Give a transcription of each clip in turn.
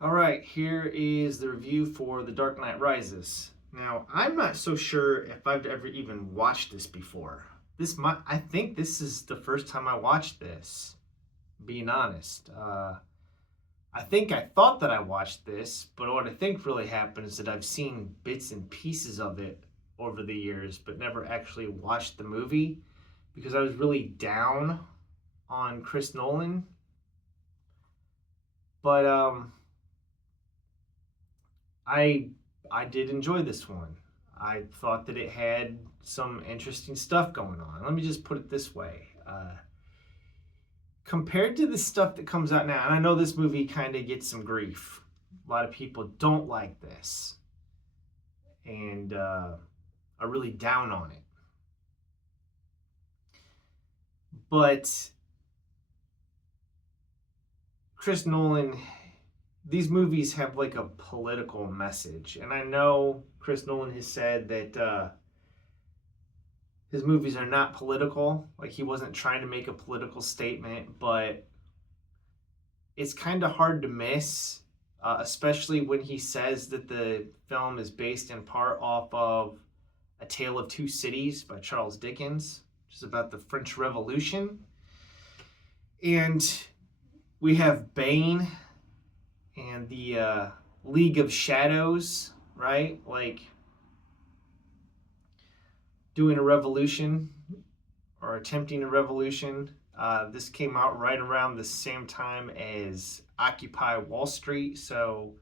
All right, here is the review for The Dark Knight Rises. Now, I'm not so sure if I've ever even watched this before. I think this is the first time I watched this, being honest. I think I thought that I watched this, but what I think really happened is that I've seen bits and pieces of it over the years, but never actually watched the movie because I was really down on Chris Nolan. But I I did enjoy this one. I thought that it had some interesting stuff going on. Let me just put it this way. Compared to the stuff that comes out now, and I know this movie kind of gets some grief. A lot of people don't like this and are really down on it. But Chris Nolan, these movies have like a political message. And I know Chris Nolan has said that his movies are not political. Like he wasn't trying to make a political statement, but it's kind of hard to miss, especially when he says that the film is based in part off of A Tale of Two Cities by Charles Dickens, which is about the French Revolution. And we have Bane and the League of Shadows, right? Like doing a revolution or attempting a revolution. This came out right around the same time as Occupy Wall Street, so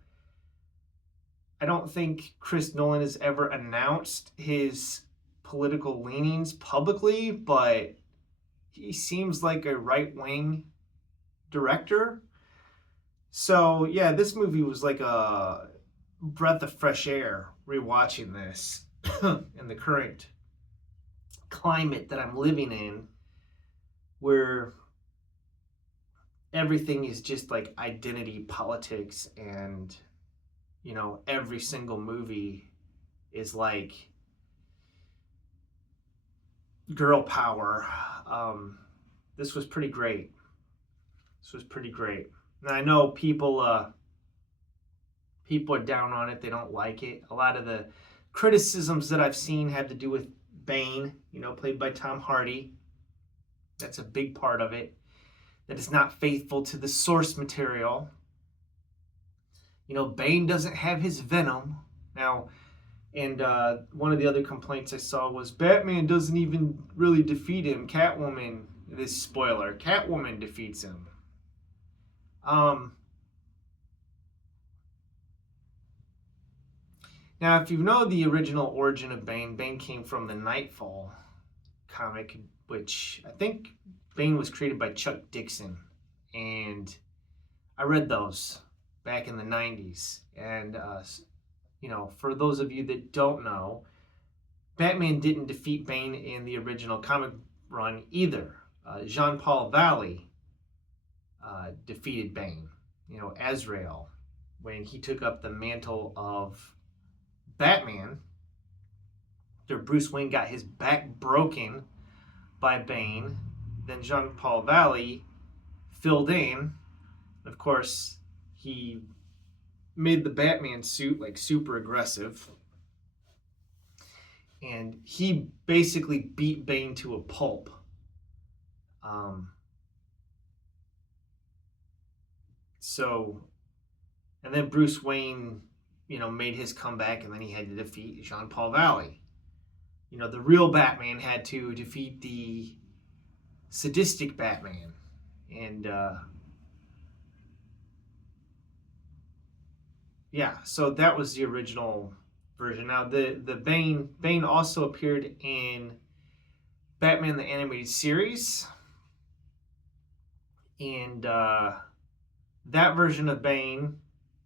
I don't think Chris Nolan has ever announced his political leanings publicly, but he seems like a right-wing director. So yeah, this movie was like a breath of fresh air rewatching this in the current climate that I'm living in, where everything is just like identity politics, and every single movie is like girl power. This was pretty great. Now I know people are down on it. They don't like it. A lot of the criticisms that I've seen have to do with Bane, played by Tom Hardy. That's a big part of it. That is not faithful to the source material. Bane doesn't have his venom. Now, and one of the other complaints I saw was Batman doesn't even really defeat him. Catwoman, this spoiler, Catwoman defeats him. Now, if you know the original origin of Bane, Bane came from the Nightfall comic, which I think Bane was created by Chuck Dixon. And I read those back in the 90s. And, for those of you that don't know, Batman didn't defeat Bane in the original comic run either. Jean-Paul Valley defeated Bane, Azrael, when he took up the mantle of Batman. After Bruce Wayne got his back broken by Bane, then Jean-Paul Valley filled in. Of course, he made the Batman suit like super aggressive, and he basically beat Bane to a pulp. And then Bruce Wayne, made his comeback, and then he had to defeat Jean-Paul Valley. The real Batman had to defeat the sadistic Batman, and yeah, so that was the original version. Now the Bane also appeared in Batman the Animated Series, and that version of Bane,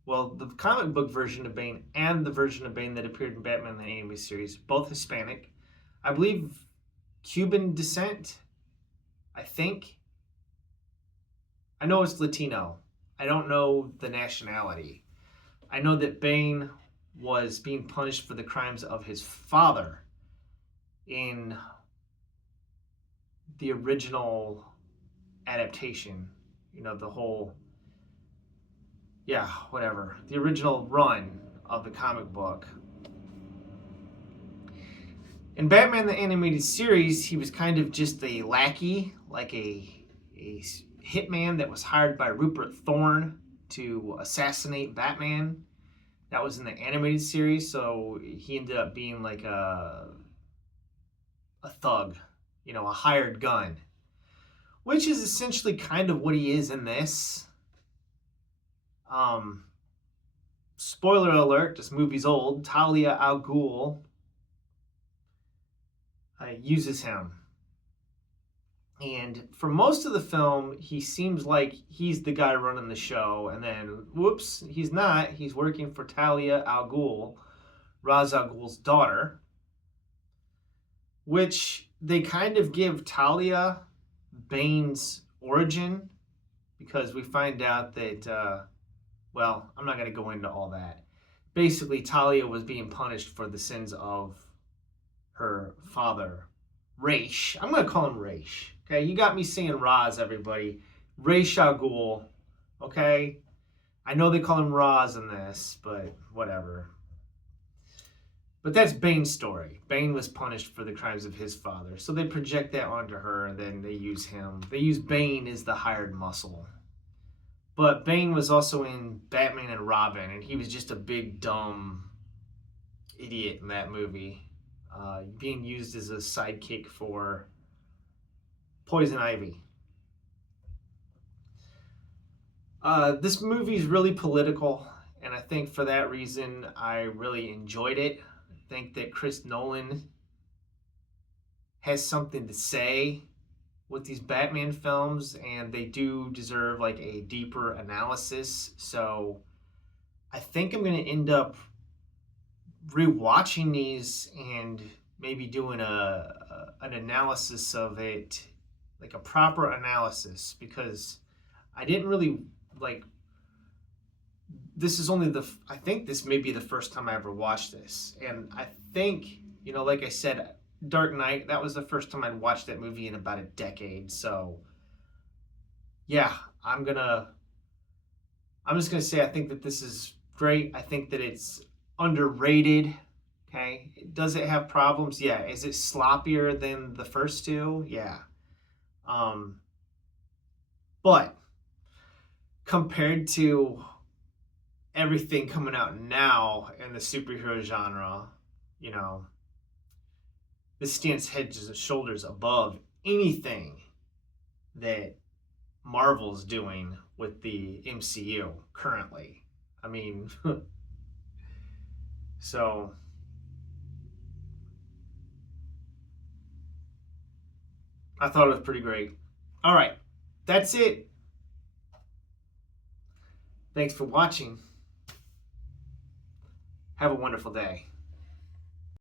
well, the comic book version of Bane and the version of Bane that appeared in Batman the Animated Series, both Hispanic, I believe Cuban descent, I think. I know it's Latino. I don't know the nationality. I know that Bane was being punished for the crimes of his father in the original adaptation. The whole yeah, whatever, the original run of the comic book. In Batman the Animated Series, he was kind of just a lackey, like a hitman that was hired by Rupert Thorne to assassinate Batman. That was in the animated series, so he ended up being like a thug, a hired gun, which is essentially kind of what he is in this. Spoiler alert, this movie's old. Talia al Ghul uses him. And for most of the film, he seems like he's the guy running the show. And then, whoops, he's not. He's working for Talia al Ghul, Ra's al Ghul's daughter. Which they kind of give Talia Bane's origin. Because we find out that, well, I'm not going to go into all that. Basically, Talia was being punished for the sins of her father, Raish. I'm going to call him Raish. Okay, you got me saying Raz, everybody. Ra's al Ghul. Okay? I know they call him Raz in this, but whatever. But that's Bane's story. Bane was punished for the crimes of his father. So they project that onto her, and then they use him. They use Bane as the hired muscle. But Bane was also in Batman and Robin, and he was just a big, dumb idiot in that movie. Being used as a sidekick for Poison Ivy. This movie is really political, and I think for that reason I really enjoyed it. I think that Chris Nolan has something to say with these Batman films, and they do deserve like a deeper analysis. So I think I'm going to end up rewatching these and maybe doing an analysis of it, like a proper analysis, because I didn't really like. This is only I think this may be the first time I ever watched this, and I think, like I said, Dark Knight, that was the first time I'd watched that movie in about a decade. So yeah, I'm just gonna say I think that this is great. I think that it's underrated. Okay, does it have problems? Yeah. Is it sloppier than the first two? Yeah. But compared to everything coming out now in the superhero genre, this stands head and shoulders above anything that Marvel's doing with the MCU currently. I mean, so I thought it was pretty great. All right, that's it. Thanks for watching. Have a wonderful day.